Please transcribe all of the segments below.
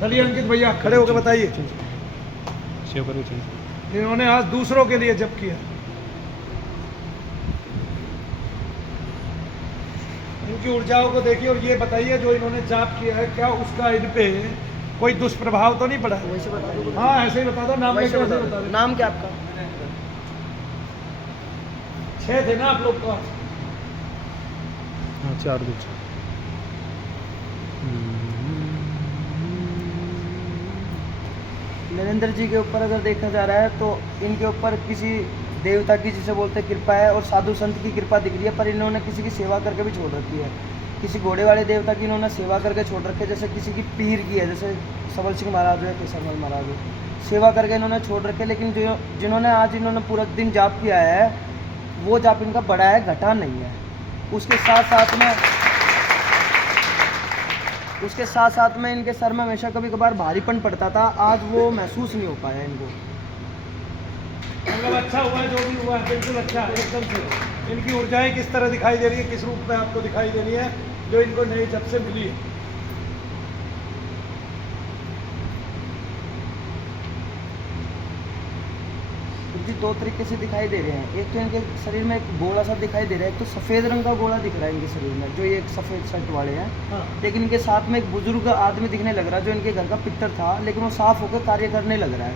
चलिए अंकित भैया खड़े होकर बताइए, इन्होंने आज दूसरों के लिए जप किया। इनकी ऊर्जाओं को देखिए और ये बताइए जो इन्होंने जाप किया है क्या उसका इन पे कोई दुष्प्रभाव तो नहीं पड़ा? वैसे बता दो। हाँ ऐसे ही बता दो, नाम वैसे लेके बता बता दो। दो। नाम क्या आपका? 6 थे ना आप लोग तो आज? हाँ 4 बच्चे। नरेंद्र जी के ऊपर अगर देखा जा रहा है तो इनके ऊपर किसी देवता की जिसे बोलते हैं कृपा है और साधु संत की कृपा दिख रही है, पर इन्होंने किसी की सेवा करके भी छोड़ रखी है। किसी घोड़े वाले देवता की इन्होंने सेवा करके छोड़ रखी है, जैसे किसी की पीर की है, जैसे सबल सिंह महाराज है, केसरमल महाराज है, सेवा करके इन्होंने छोड़ रखे। लेकिन जो जिन्होंने आज इन्होंने पूरा दिन जाप किया है वो जाप इनका बड़ा है, घटा नहीं है। उसके साथ साथ में इनके सर में हमेशा कभी कभार भारीपन पड़ता था, आज वो महसूस नहीं हो पाया इनको। मतलब अच्छा हुआ जो भी हुआ है, बिल्कुल अच्छा एकदम से। इनकी ऊर्जाएं किस तरह दिखाई दे रही है, किस रूप में आपको दिखाई दे रही है जो इनको नई जब से मिली है? जी 2 तरीके से दिखाई दे रहे हैं। एक तो इनके शरीर में एक गोला सा दिखाई दे रहा है, एक तो सफ़ेद रंग का गोला दिख रहा है इनके शरीर में, जो ये एक सफ़ेद शर्ट वाले हैं। हाँ। लेकिन इनके साथ में एक बुजुर्ग आदमी दिखने लग रहा है जो इनके घर का पितर था, लेकिन वो साफ होकर कार्य करने लग रहा है,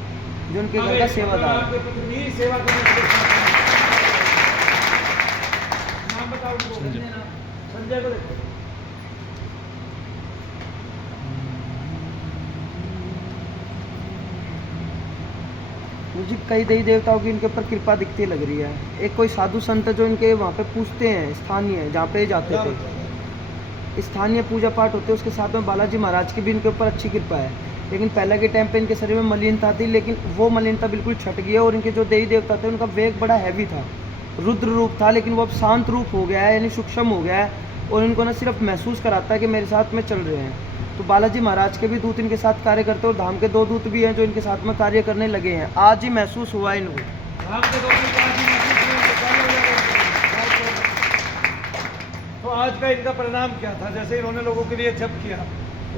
जो इनके घर का सेवादार है। आपके पत्नी सेवा करने के लिए नाम बताओ उनको। संजय को देखो। मुझे कई देवी देवताओं की इनके ऊपर कृपा दिखती लग रही है। एक कोई साधु संत जो इनके वहाँ पे पूछते हैं, स्थानीय जहाँ पे जाते थे, स्थानीय पूजा पाठ होते हैं, उसके साथ में बालाजी महाराज की भी इनके ऊपर अच्छी कृपा है। लेकिन पहले के टाइम पे इनके शरीर में मलिनता थी, लेकिन वो मलिनता बिल्कुल छट गई है। और इनके जो देवी देवता थे उनका वेग बड़ा हैवी था, रुद्र रूप था, लेकिन वो अब शांत रूप हो गया है, यानी सूक्ष्म हो गया है। और इनको ना सिर्फ महसूस कराता है कि मेरे साथ में चल रहे हैं। तो बालाजी महाराज के भी दूत इनके साथ कार्य करते हैं और धाम के 2 दूत भी हैं जो इनके साथ में कार्य करने लगे हैं। आज ही महसूस हुआ इनको। धाम के 2 दिन आज ही महसूस हुए, तो क्या हो जाएगा? तो आज का इनका परिणाम क्या था? जैसे इन्होंने लोगों के लिए जप किया,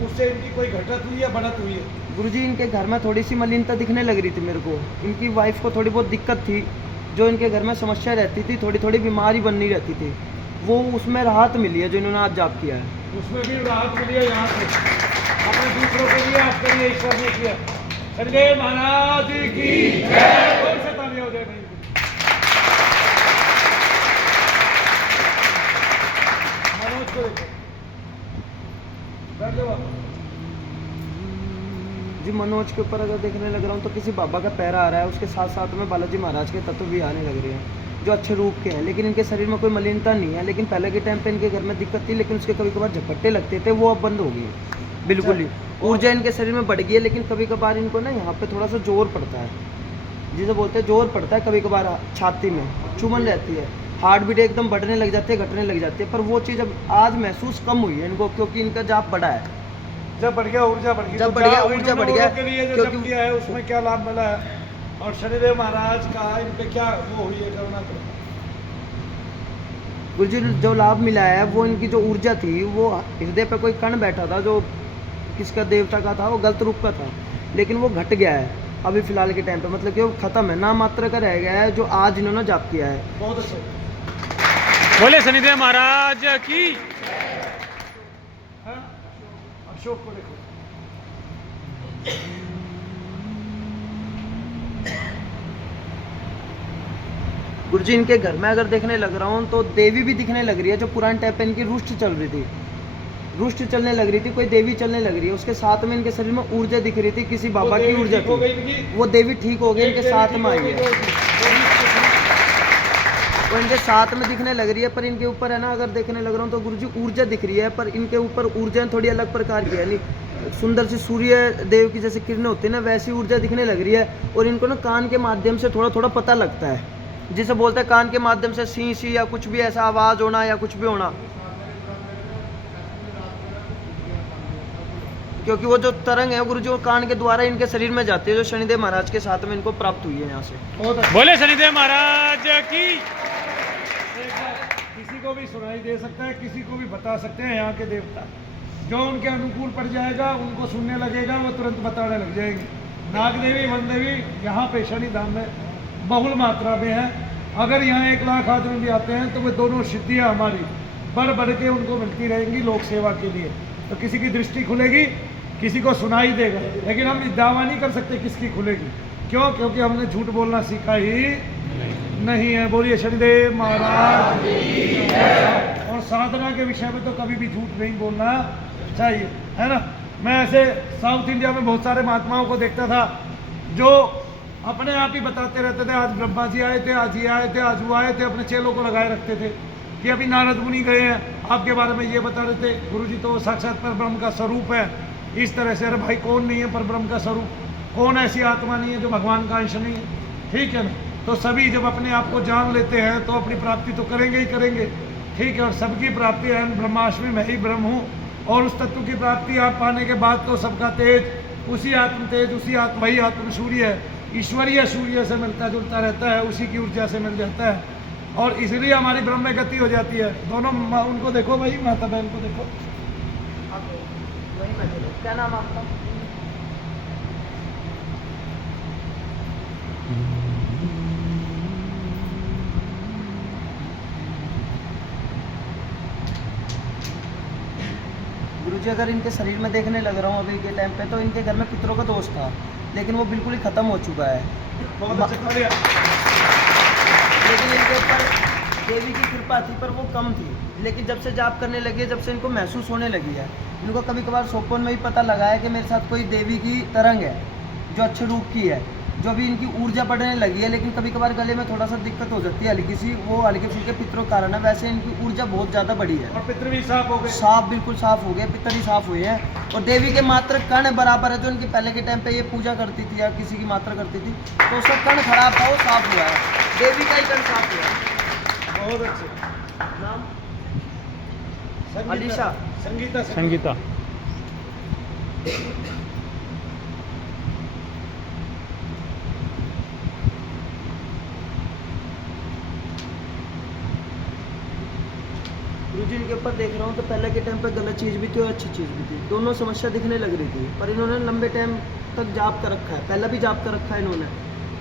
उससे इनकी कोई घटत हुई या बढ़त हुई है? गुरुजी इनके घर में थोड़ी सी मलिनता दिखने लग रही थी मेरे को। इनकी वाइफ को थोड़ी बहुत दिक्कत थी, जो इनके घर में समस्या रहती थी, थोड़ी थोड़ी बीमारी बननी रहती थी, वो उसमें राहत मिली है जो इन्होंने आज जाप किया है। उसमें भी राहत मिली है। यहाँ से अपने दूसरों के लिए, आपके लिए ईश्वर ने किया। संजय महाराज की जय। कौन से तालियां हो जाए भाई? मनोज को देखो। बैठ जाओ। जी मनोज के ऊपर अगर देखने लग रहा हूँ तो किसी बाबा का पैरा आ रहा है, उसके साथ साथ में बालाजी महाराज के तत्व भी आने लग रहे हैं जो अच्छे रूप के हैं। लेकिन इनके शरीर में कोई मलिनता नहीं है। लेकिन पहले के टाइम पे इनके घर में दिक्कत थी, लेकिन उसके कभी कभार झपट्टे लगते थे, वो अब बंद हो गई है बिल्कुल ही। ऊर्जा इनके शरीर में बढ़ गई है, लेकिन कभी कभार इनको ना यहाँ पे थोड़ा सा जोर पड़ता है, जिसे बोलते हैं जोर पड़ता है कभी कभार, छाती में चुभन रहती है, हार्ट बीट एकदम बढ़ने लग जाती है, घटने लग जाती है। पर वो चीज़ अब आज महसूस कम हुई है इनको, क्योंकि इनका जाप बढ़ा है। जब बढ़ गया ऊर्जा बढ़ गई, जब बढ़ गया ऊर्जा बढ़ गया, के लिए जो क्योंकि जप किया है उसमें क्या लाभ मिला है? और शनिदेव महाराज का इन पे क्या वो हुई है करुणा? तो गुरुजी जो लाभ मिला है वो इनकी जो ऊर्जा थी, वो हृदय पे कोई कण बैठा था जो किसका देवता का था, वो गलत रूप का था, लेकिन वो घट गया है अभी फिलहाल के टाइम पे। मतलब कि वो खत्म है, नाम मात्र का रह गया है जो आज इन्होंने जाप किया है। बहुत अच्छा। बोले शनिदेव महाराज की। हाँ? अशोक को देखो। गुरुजी इनके घर में अगर देखने लग रहा हूँ तो देवी भी दिखने लग रही है, जो पुराने टाइप पे इनकी रुष्ट चल रही थी, रुष्ट चलने लग रही थी, कोई देवी चलने लग रही है। उसके साथ में इनके शरीर में ऊर्जा दिख रही थी, किसी बाबा की ऊर्जा थी, वो देवी ठीक हो गई, इनके साथ में आई है, वो इनके साथ में दिखने लग रही है। पर इनके ऊपर है ना, अगर देखने लग रहा हूँ तो गुरुजी ऊर्जा दिख रही है, पर इनके ऊपर ऊर्जा थोड़ी अलग प्रकार की है, यानी सुंदर सी सूर्य देव की जैसे किरणें होती है ना, वैसी ऊर्जा दिखने लग रही है। और इनको ना कान के माध्यम से थोड़ा थोड़ा पता लगता है, जिसे बोलते हैं कान के माध्यम से सी सी या कुछ भी ऐसा आवाज़ होना या कुछ भी होना, क्योंकि वो जो तरंग है गुरुजी वो कान के द्वारा इनके शरीर में जाती है, जो शनिदेव महाराज के साथ में इनको प्राप्त हुई है यहाँ से। बोले शनिदेव महाराज की। किसी को भी सुनाई दे सकता है, किसी को भी बता सकते हैं यहाँ के देवता जो उनके अनुकूल पड़ जाएगा, उनको सुनने लगेगा, वो तुरंत बताने लग जाएंगे। नाग देवी वन देवी यहाँ पे शनिधाम में बहुल मात्रा में है। अगर यहाँ 1 लाख आदमी भी आते हैं तो वो दोनों सिद्धियाँ हमारी बढ़ बढ़ के उनको मिलती रहेंगी लोक सेवा के लिए। तो किसी की दृष्टि खुलेगी, किसी को सुनाई देगा, लेकिन हम दावा नहीं कर सकते किसकी खुलेगी। क्यों? क्योंकि हमने झूठ बोलना सीखा ही नहीं है। बोलिए शनिदेव महाराज। और साधना के विषय में तो कभी भी झूठ नहीं बोलना चाहिए, है ना। मैं ऐसे साउथ इंडिया में बहुत सारे महात्माओं को देखता था जो अपने आप ही बताते रहते थे, आज ब्रह्मा जी आए थे, आज ये आए थे, आज वो आए थे, अपने चेलों को लगाए रखते थे कि अभी नारद मुनि गए हैं, आपके बारे में ये बता रहे थे, गुरुजी तो साक्षात पर ब्रह्म का स्वरूप है। इस तरह से, अरे भाई कौन नहीं है पर ब्रह्म का स्वरूप? कौन ऐसी आत्मा नहीं है जो भगवान का अंश नहीं है? ठीक है ना। तो सभी जब अपने आप को जान लेते हैं तो अपनी प्राप्ति तो करेंगे ही करेंगे, ठीक है। और सबकी प्राप्ति है, ब्रह्माष्टमी मैं ही ब्रह्म हूँ, और उस तत्व की प्राप्ति आप पाने के बाद तो सबका तेज उसी आत्म तेज, उसी आत्म, वही आत्म सूर्य है, ईश्वरीय सूर्य से मिलता जुलता रहता है, उसी की ऊर्जा से मिल जाता है, और इसलिए हमारी ब्रह्म में गति हो जाती है। दोनों उनको देखो भाई, माता बहन को देखो। क्या नाम आपका? गुरुजी, अगर इनके शरीर में देखने लग रहा हूँ अभी के टाइम पे, तो इनके घर में पितरों का दोष था, लेकिन वो बिल्कुल ही खत्म हो चुका है। लेकिन इनके ऊपर देवी की कृपा थी, पर वो कम थी। लेकिन जब से जाप करने लगे, जब से इनको महसूस होने लगी है, इनको कभी कभार सोपन में भी पता लगा है कि मेरे साथ कोई देवी की तरंग है जो अच्छे रूप की है, जो अभी इनकी ऊर्जा बढ़ने लगी है। लेकिन कभी कभार गले में थोड़ा सा दिक्कत हो जाती है हल्की सी, वो हल्के फुल्के पितरों कारण है। वैसे इनकी ऊर्जा बहुत ज़्यादा बढ़ी है, और पितर भी साफ हो गए, साफ, बिल्कुल साफ हो गए, पितर ही साफ हुए हैं। और देवी के मात्र कण बराबर है, जो इनकी पहले के टाइम पे ये पूजा करती थी या किसी की मात्रा करती थी, तो उसका कण खराब था, वो साफ हुआ है। देवी का ही कण साफ हुआ है। बहुत अच्छे। नाम? संगीता। अलीशा। संगीता। संगीता। गुरुजी, इनके ऊपर देख रहा हूँ तो पहले के टाइम पे गलत चीज़ भी थी और अच्छी चीज़ भी थी, दोनों समस्या दिखने लग रही थी। पर इन्होंने लंबे टाइम तक जाप कर रखा है, पहला भी जाप कर रखा है इन्होंने,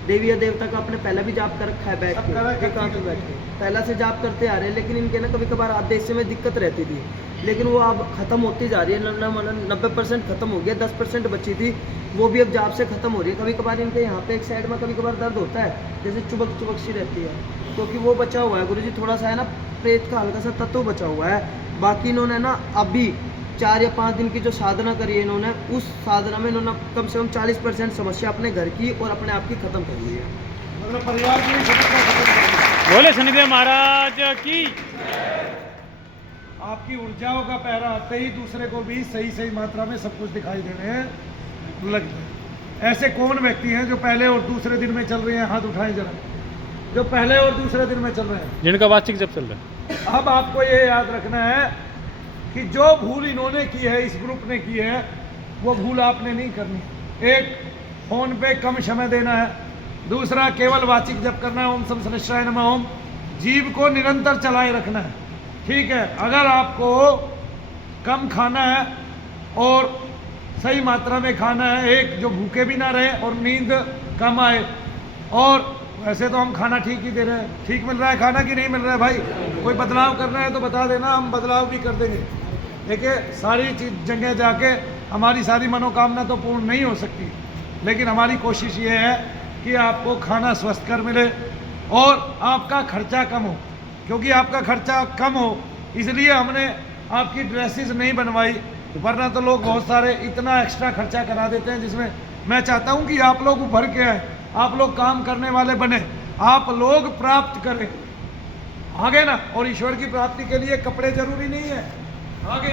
देवी या देवता का अपने पहला भी जाप कर रखा है, बैठ के एकांत में बैठ के पहला से जाप करते आ रहे हैं। लेकिन इनके ना कभी कभार आधे हिस्से में दिक्कत रहती थी, लेकिन वो अब खत्म होती जा रही है। 90% खत्म हो गया, 10% बची थी, वो भी अब जाप से खत्म हो रही है। कभी कभार इनके यहाँ पे एक साइड में कभी कभार दर्द होता है, जैसे चुबक चुबक सी रहती है, क्योंकि वो बचा हुआ है गुरुजी, थोड़ा सा है ना प्रेत का हल्का सा तत्व बचा हुआ है। बाकी इन्होंने ना अभी 4 या 5 दिन की जो साधना करी है इन्होंने, उस साधना में इन्होंने कम से कम 40% समस्या अपने घर की और अपने आप की खत्म कर ली है। मतलब परिवार की भी समस्या खत्म कर दी। बोले शनिदेव महाराज की। आपकी ऊर्जाओं का पहरा आते ही दूसरे को भी सही सही मात्रा में सब कुछ दिखाई देने लग जाए। ऐसे कौन व्यक्ति हैं जो पहले और दूसरे दिन में चल रहे हैं? हाथ उठाएं जरा, जो पहले और दूसरे दिन में चल रहे हैं, जिनका वार्षिक जब चल रहा है। अब आपको ये याद रखना है कि जो भूल इन्होंने की है, इस ग्रुप ने की है, वो भूल आपने नहीं करनी। एक, फोन पे कम समय देना है। दूसरा, केवल वाचिक जप करना है, ओम सम सनिश्चराय नमः ओम। जीव को निरंतर चलाए रखना है, ठीक है। अगर आपको कम खाना है और सही मात्रा में खाना है, एक जो भूखे भी ना रहे और नींद कम आए, और वैसे तो हम खाना ठीक ही दे रहे हैं, ठीक मिल रहा है खाना कि नहीं मिल रहा है भाई? कोई बदलाव करना है तो बता देना, हम बदलाव भी कर देंगे। देखिए, सारी चीज जगह जाके हमारी सारी मनोकामना तो पूर्ण नहीं हो सकती, लेकिन हमारी कोशिश ये है कि आपको खाना स्वस्थ कर मिले और आपका खर्चा कम हो। क्योंकि आपका खर्चा कम हो इसलिए हमने आपकी ड्रेसेस नहीं बनवाई, वरना तो लोग बहुत सारे इतना एक्स्ट्रा खर्चा करा देते हैं, जिसमें मैं चाहता हूं कि आप लोग उभर के आए, आप लोग काम करने वाले बने, आप लोग प्राप्त करें आगे ना। और ईश्वर की प्राप्ति के लिए कपड़े जरूरी नहीं है, आगे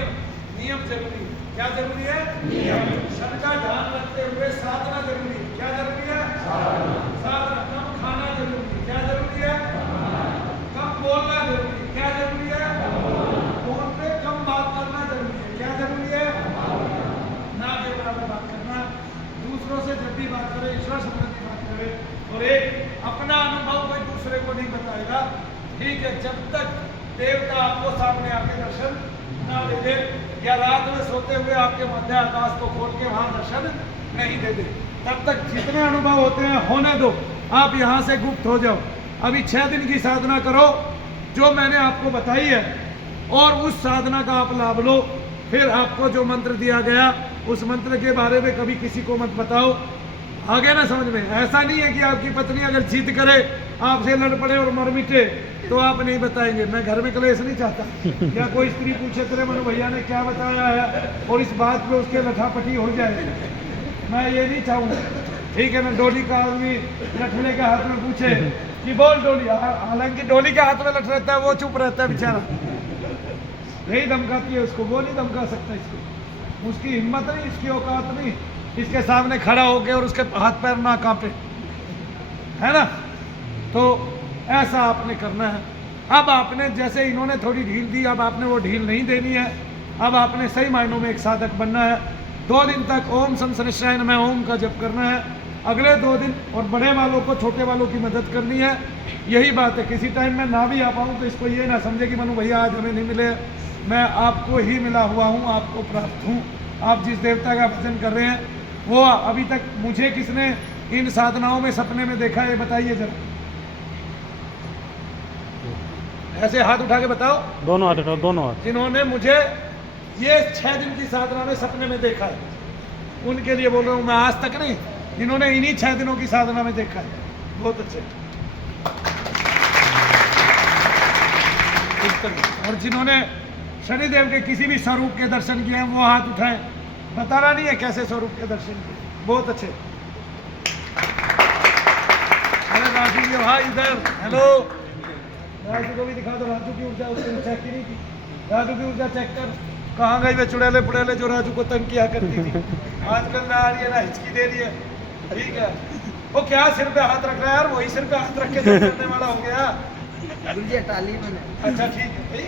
नियम जरूरी है। क्या जरूरी है? नियम। सबका ध्यान रखते हुए साधना जरूरी है। क्या जरूरी है? साधना। कम खाना जरूरी है। क्या जरूरी है? कम बोलना जरूरी है। क्या जरूरी है? फोन पे कम बात करना जरूरी है। क्या जरूरी है? ना के बराबर बात करना। दूसरों से जब भी बात करें ईश्वर संबंधी बात करें, और एक अपना अनुभव कोई दूसरे को नहीं बताएगा, ठीक है, जब तक देवता आपको सामने आके दर्शन ना दे दे या रात में सोते हुए आपके मध्य आकाश को खोल के वहां दर्शन नहीं देते, तब तक जितने अनुभव होते हैं होने दो, आप यहाँ से गुप्त हो जाओ। अभी 6 दिन की साधना करो जो मैंने आपको बताई है, और उस साधना का आप लाभ लो। फिर आपको जो मंत्र दिया गया उस मंत्र के बारे में कभी किसी को मत बताओ। आगे ना समझ में, ऐसा नहीं है कि आपकी पत्नी अगर जिद करे, आपसे लड़ पड़े और मर मिटे तो आप नहीं बताएंगे। मैं घर में क्लेश नहीं चाहता। या कोई स्त्री पूछे तेरे मनु भैया ने क्या बताया है और इस बात पे उसके लठापटी हो जाए, मैं ये नहीं चाहूँगा। ठीक है ना, डोली का आदमी लठड़े के हाथ में पूछे कि बोल डोली, हालांकि डोली के हाथ में लठ रहता है, वो चुप रहता है बेचारा, यही धमकाती है उसको, वो नहीं धमका सकता इसको, उसकी हिम्मत नहीं, इसकी औकात नहीं इसके सामने खड़ा होके और उसके हाथ पैर ना कांपे, है ना। तो ऐसा आपने करना है। अब आपने जैसे इन्होंने थोड़ी ढील दी, अब आपने वो ढील नहीं देनी है। अब आपने सही मायनों में एक साधक बनना है। 2 दिन तक ओम सम शनिश्चराय नमः ओम का जप करना है, अगले 2 दिन, और बड़े वालों को छोटे वालों की मदद करनी है। यही बात है। किसी टाइम में ना भी आ पाऊँ तो इसको ये ना समझे कि मनु भैया आज हमें नहीं मिले, मैं आपको ही मिला हुआ हूँ, आपको प्राप्त हूँ। आप जिस देवता का भजन कर रहे हैं वो अभी तक मुझे किसने इन साधनाओं में सपने में देखा है, बताइए जरा, ऐसे हाथ उठा के बताओ। दोनों हाथ उठाओ, दोनों हाथ। जिन्होंने मुझे ये 6 दिन की साधना में सपने में देखा है, उनके लिए बोल रहा हूँ मैं, आज तक नहीं, जिन्होंने इन्हीं 6 दिनों की साधना में देखा है। बहुत अच्छे। और जिन्होंने शनिदेव के किसी भी स्वरूप के दर्शन किए हैं वो हाथ उठाएं। बताना नहीं है कैसे स्वरूप के दर्शन किए। बहुत अच्छे। अरे राजू जी भाई इधर, हेलो। राजू को भी दिखा दो, राजू की ऊर्जा उसने चेक ही नहीं की। राजू की ऊर्जा चेक कर, कहाँ गई वे चुड़ैले पुड़ैले जो राजू को तंग किया करती थी, आजकल ना आ रही है ना हिचकी दे रही है। ठीक है, वो क्या सिर पे हाथ रख रहा है यार, वही सिर पे हाथ रख के करने वाला हो गया। गुरुजी टाली मैंने। अच्छा ठीक है भाई।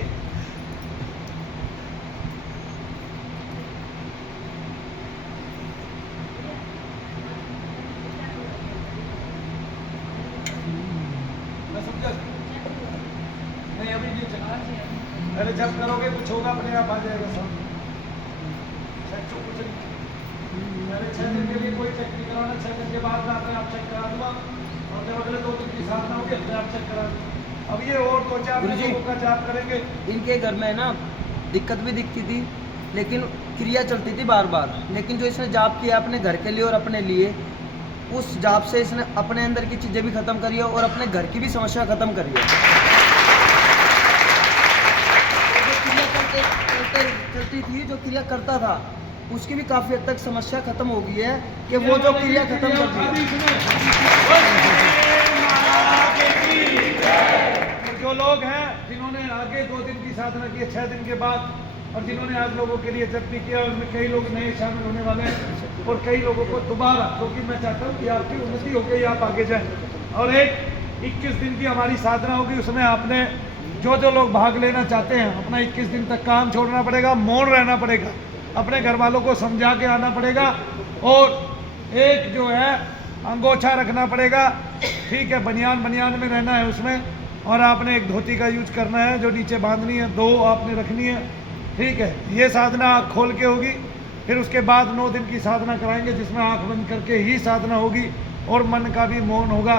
मैं समझा नहीं, अभी नहीं चला। अरे जब करोगे कुछ होगा, अपने आप आ जाएगा सब। चेक कुछ नहीं, मैंने 6 दिन के लिए कोई चेक नहीं कराना। 6 दिन के बाद मैं अपने आप चेक करा दूंगा, और जब अगले 2 दिन की साधना होगी अपने आप चेक करा दूंगा। अब ये और 2-4 लोगों का जाप करेंगे। इनके घर में ना दिक्कत भी दिखती थी, लेकिन क्रिया चलती थी बार बार। लेकिन जो इसने जाप किया अपने घर के लिए और अपने लिए, उस जाप से इसने अपने अंदर की चीज़ें भी खत्म करी है और अपने घर की भी समस्या खत्म करी है। जो क्रिया चलती थी, जो क्रिया करता था, उसकी भी काफ़ी हद तक समस्या खत्म हो गई है कि वो जो क्रिया खत्म कर दी है। जो लोग हैं जिन्होंने आगे 2 दिन की साधना की है 6 दिन के बाद, और जिन्होंने आज लोगों के लिए जप भी किया, उनमें कई लोग नए शामिल होने वाले हैं और कई लोगों को दोबारा, क्योंकि मैं चाहता हूँ कि आपकी उन्नति हो गई, आप आगे जाएं। और एक 21 दिन की हमारी साधना होगी, उसमें आपने जो लोग भाग लेना चाहते हैं अपना 21 दिन तक काम छोड़ना पड़ेगा, मौन रहना पड़ेगा, अपने घर वालों को समझा के आना पड़ेगा, और एक जो है अंगोछा रखना पड़ेगा। ठीक है, बनियान में रहना है उसमें, और आपने एक धोती का यूज करना है जो नीचे बांधनी है, 2 आपने रखनी है। ठीक है, ये साधना आँख खोल के होगी। फिर उसके बाद 9 दिन की साधना कराएंगे जिसमें आँख बंद करके ही साधना होगी, और मन का भी मौन होगा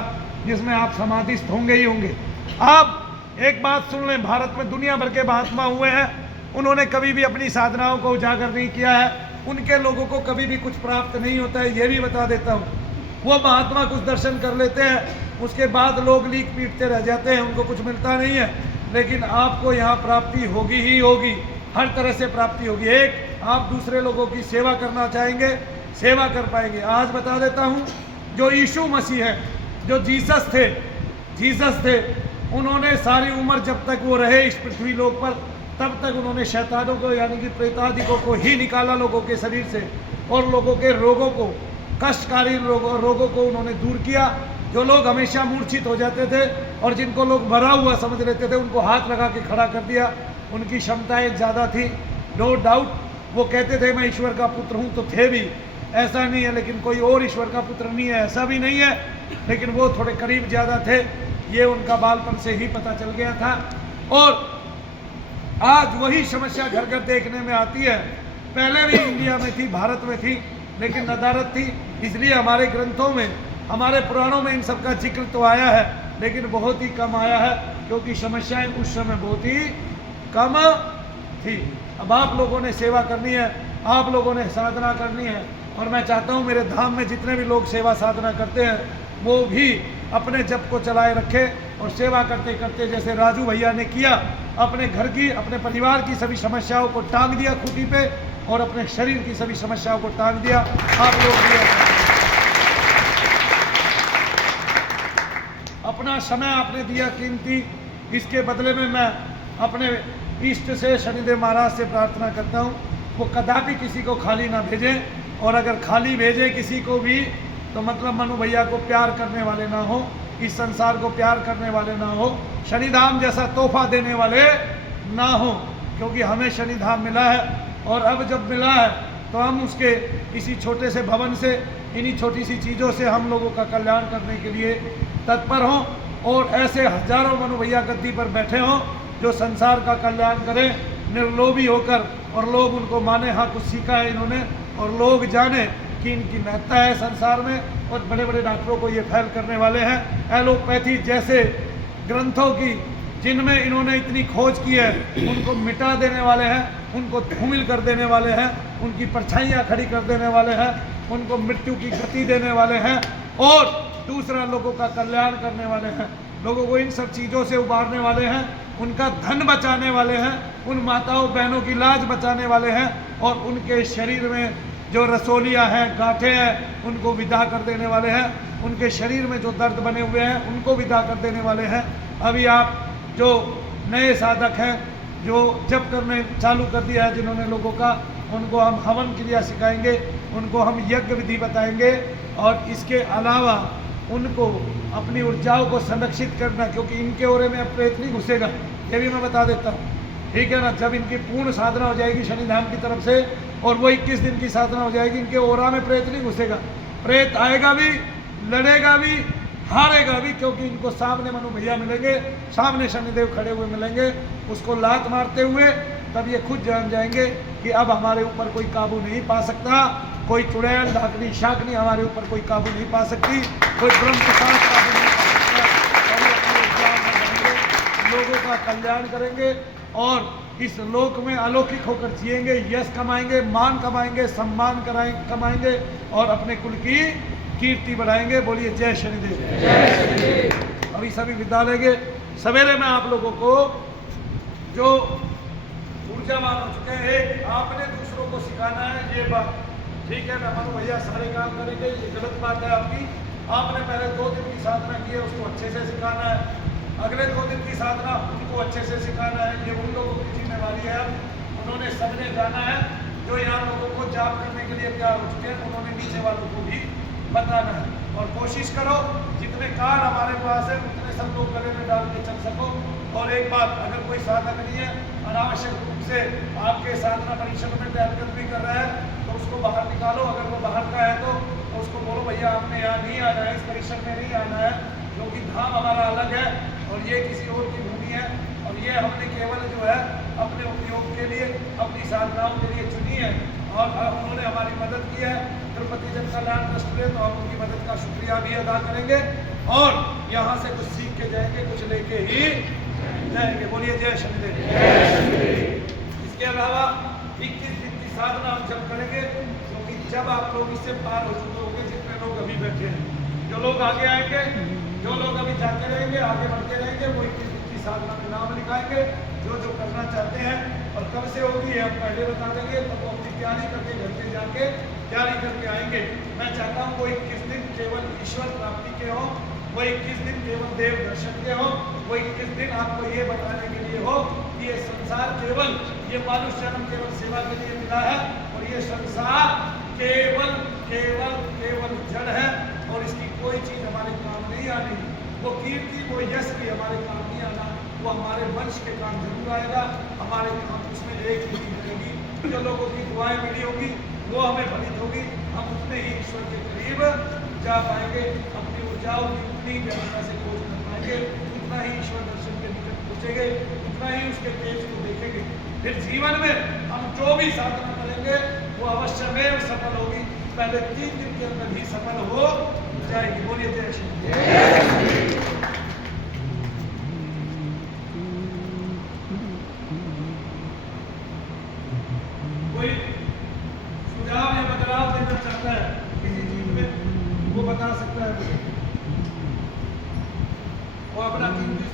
जिसमें आप समाधिस्थ होंगे ही होंगे। आप एक बात सुन लें, भारत में दुनिया भर के महात्मा हुए हैं, उन्होंने कभी भी अपनी साधनाओं को उजागर नहीं किया है, उनके लोगों को कभी भी कुछ प्राप्त नहीं होता है, ये भी बता देता हूँ। वो महात्मा कुछ दर्शन कर लेते हैं, उसके बाद लोग लीक पीटते रह जाते हैं, उनको कुछ मिलता नहीं है। लेकिन आपको यहाँ प्राप्ति होगी ही होगी, हर तरह से प्राप्ति होगी। एक, आप दूसरे लोगों की सेवा करना चाहेंगे, सेवा कर पाएंगे। आज बता देता हूँ, जो यीशु मसीह है, जो जीसस थे, उन्होंने सारी उम्र जब तक वो रहे इस पृथ्वी लोक पर, तब तक उन्होंने शैतानों को यानी कि प्रेतादिकों को ही निकाला लोगों के शरीर से, और लोगों के रोगों को, कष्टकारी रोगों को उन्होंने दूर किया। जो लोग हमेशा मूर्छित हो जाते थे और जिनको लोग भरा हुआ समझ लेते थे, उनको हाथ लगा के खड़ा कर दिया। उनकी क्षमताएं ज़्यादा थी, नो डाउट। वो कहते थे मैं ईश्वर का पुत्र हूँ, तो थे भी, ऐसा नहीं है लेकिन कोई और ईश्वर का पुत्र नहीं है, ऐसा भी नहीं है, लेकिन वो थोड़े करीब ज़्यादा थे। ये उनका बालपन से ही पता चल गया था। और आज वही समस्या घर घर देखने में आती है। पहले भी इंडिया में थी, भारत में थी, लेकिन नदारत थी, इसलिए हमारे ग्रंथों में, हमारे पुराणों में इन सब का जिक्र तो आया है, लेकिन बहुत ही कम आया है, क्योंकि समस्याएं उस समय बहुत ही कम थी। अब आप लोगों ने सेवा करनी है, आप लोगों ने साधना करनी है, और मैं चाहता हूँ मेरे धाम में जितने भी लोग सेवा साधना करते हैं वो भी अपने जप को चलाए रखे, और सेवा करते करते जैसे राजू भैया ने किया, अपने घर की, अपने परिवार की सभी समस्याओं को टांग दिया खूंटी पे, और अपने शरीर की सभी समस्याओं को टांग दिया। आप लोग भी अपना समय आपने दिया कीमती, इसके बदले में मैं अपने इष्ट से, शनिदेव महाराज से प्रार्थना करता हूँ वो कदापि किसी को खाली ना भेजें, और अगर खाली भेजे किसी को भी तो मतलब मनु भैया को प्यार करने वाले ना हो, इस संसार को प्यार करने वाले ना हो, शनिधाम जैसा तोहफा देने वाले ना हो, क्योंकि हमें शनिधाम मिला है, और अब जब मिला है तो हम उसके इसी छोटे से भवन से, इन्हीं छोटी सी चीज़ों से हम लोगों का कल्याण करने के लिए तत्पर हों, और ऐसे हजारों मनु भैया गद्दी पर बैठे हों जो संसार का कल्याण करें निर्लोभी होकर, और लोग उनको माने, हाँ कुछ सीखा है इन्होंने, और लोग जाने कि इनकी महत्ता है संसार में, और बड़े बड़े डॉक्टरों को ये फैल करने वाले हैं। एलोपैथी जैसे ग्रंथों की जिनमें इन्होंने इतनी खोज की है उनको मिटा देने वाले हैं, उनको धूमिल कर देने वाले हैं, उनकी परछाइयाँ खड़ी कर देने वाले हैं, उनको मृत्यु की गति देने वाले हैं, और दूसरा लोगों का कल्याण करने वाले हैं, लोगों को इन सब चीज़ों से उबारने वाले हैं, उनका धन बचाने वाले हैं, उन माताओं बहनों की लाज बचाने वाले हैं, और उनके शरीर में जो रसोलियाँ हैं, गांठें हैं, उनको विदा कर देने वाले हैं, उनके शरीर में जो दर्द बने हुए हैं उनको विदा कर देने वाले हैं। अभी आप जो नए साधक हैं, जो जप करने चालू कर दिया है जिन्होंने लोगों का, उनको हम हवन क्रिया सिखाएंगे, उनको हम यज्ञ विधि बताएंगे, और इसके अलावा उनको अपनी ऊर्जाओं को संरक्षित करना, क्योंकि इनके ओरे में अब प्रेत नहीं घुसेगा, ये भी मैं बता देता हूँ, ठीक है ना। जब इनकी पूर्ण साधना हो जाएगी शनिधाम की तरफ से, और वो 21 दिन की साधना हो जाएगी, इनके ओरा में प्रेत नहीं घुसेगा, प्रेत आएगा भी, लड़ेगा भी, हारेगा भी, क्योंकि इनको सामने मनु भैया मिलेंगे, सामने शनिदेव खड़े हुए मिलेंगे, उसको लात मारते हुए, तब ये खुद जान जाएंगे कि अब हमारे ऊपर कोई काबू नहीं पा सकता, कोई चुड़ैल डाकनी शाकनी हमारे ऊपर कोई काबू नहीं पा सकती, कोई ब्रह्म प्रसाद काबू नहीं पा सकता, और अपने ज्ञान में रहेंगे, लोगों का कल्याण करेंगे, और इस लोक में अलौकिक होकर जिएंगे, यश कमाएंगे, मान कमाएंगे, सम्मान कमाएंगे, और अपने कुल की कीर्ति बढ़ाएंगे। बोलिए जय शनिदेव। अभी सभी विदा लेंगे। सवेरे में आप लोगों को जो ऊर्जावान हो चुके हैं, आपने दूसरों को सिखाना है ये बात, ठीक है ना। मनु भैया सारे काम करेंगे, ये गलत बात है आपकी। आपने पहले 2 दिन की साधना की है, उसको अच्छे से सिखाना है, अगले 2 दिन की साधना उनको अच्छे से सिखाना है, ये उन लोगों की जिम्मेवारी है। उन्होंने सबने जाना है, जो यहाँ लोगों को जाप करने के लिए तैयार हो चुके हैं, उन्होंने नीचे वालों को भी बताना है। और कोशिश करो जितने कार्ड हमारे पास है उतने सब लोग गले में डाल के चल सको। और एक बात, अगर कोई साधक नहीं है, अनावश्यक रूप से आपके साधना परिषद में टहलकद भी कर रहा है, तो उसको बाहर निकालो। अगर वो बाहर का है तो उसको बोलो भैया आपने यहाँ नहीं आना है, इस परिषद में नहीं आना है, क्योंकि धाम हमारा अलग है और ये किसी और की भूमि है, और ये हमने केवल जो है अपने उपयोग के लिए, अपनी साधनाओं के लिए चुनी है, और उन्होंने हमारी मदद की है। तिरुपति जन कल्याण ट्रस्ट में तो हम उनकी मदद का शुक्रिया भी अदा करेंगे, और यहाँ से कुछ सीख के जाएंगे, कुछ लेके ही जाएंगे। बोलिए जय शनिदेव। इसके अलावा 21 दिन की साधना हम जब करेंगे, क्योंकि जब आप लोग इससे पार हो चुके होंगे, जितने लोग अभी बैठे हैं, जो लोग आगे आएंगे, जो लोग अभी जाते रहेंगे, आगे बढ़ते रहेंगे, वो 21 दिन की साधना में नाम लिखाएंगे, जो जो करना चाहते हैं। और कब से होगी हम पहले बता देंगे, तो वो अपनी तैयारी करके घर पे जाके तैयारी करके आएंगे। मैं चाहता हूँ वो 21 दिन केवल ईश्वर प्राप्ति के हो, वो 21 दिन केवल देव दर्शन के हो, वो 21 दिन आपको ये बताने के लिए हो कि ये संसार केवल, ये मानुष्य जन्म केवल सेवा के लिए मिला है, और ये संसार केवल केवल केवल जड़ है, और इसकी कोई चीज़ हमारे काम नहीं आनी। वो कीर्ति, वो यश भी हमारे काम नहीं आना, वो हमारे वंश के काम जरूर आएगा, हमारे काम उसमें एक ही चीज रहेगी, जो लोगों की दुआएं मिली होगी वो हमें फलित होगी, हम उतने ही ईश्वर के करीब जा पाएंगे, अपनी ऊर्जाओं की उतनी व्यवस्था से खोज कर पाएंगे, उतना ही ईश्वर दर्शन के निकट पहुँच पहुँचेंगे उतना ही उसके तेज को देखेंगे। फिर जीवन में हम जो भी साधना करेंगे वो अवश्य में सफल होगी, पहले 3 दिन के अंदर ही सफल हो जाएगी। बोलिए जय श्री कोई सुझाव या बदलाव देना चाहता है किसी चीज में वो बता सकता है मुझे, वो अपना कीमती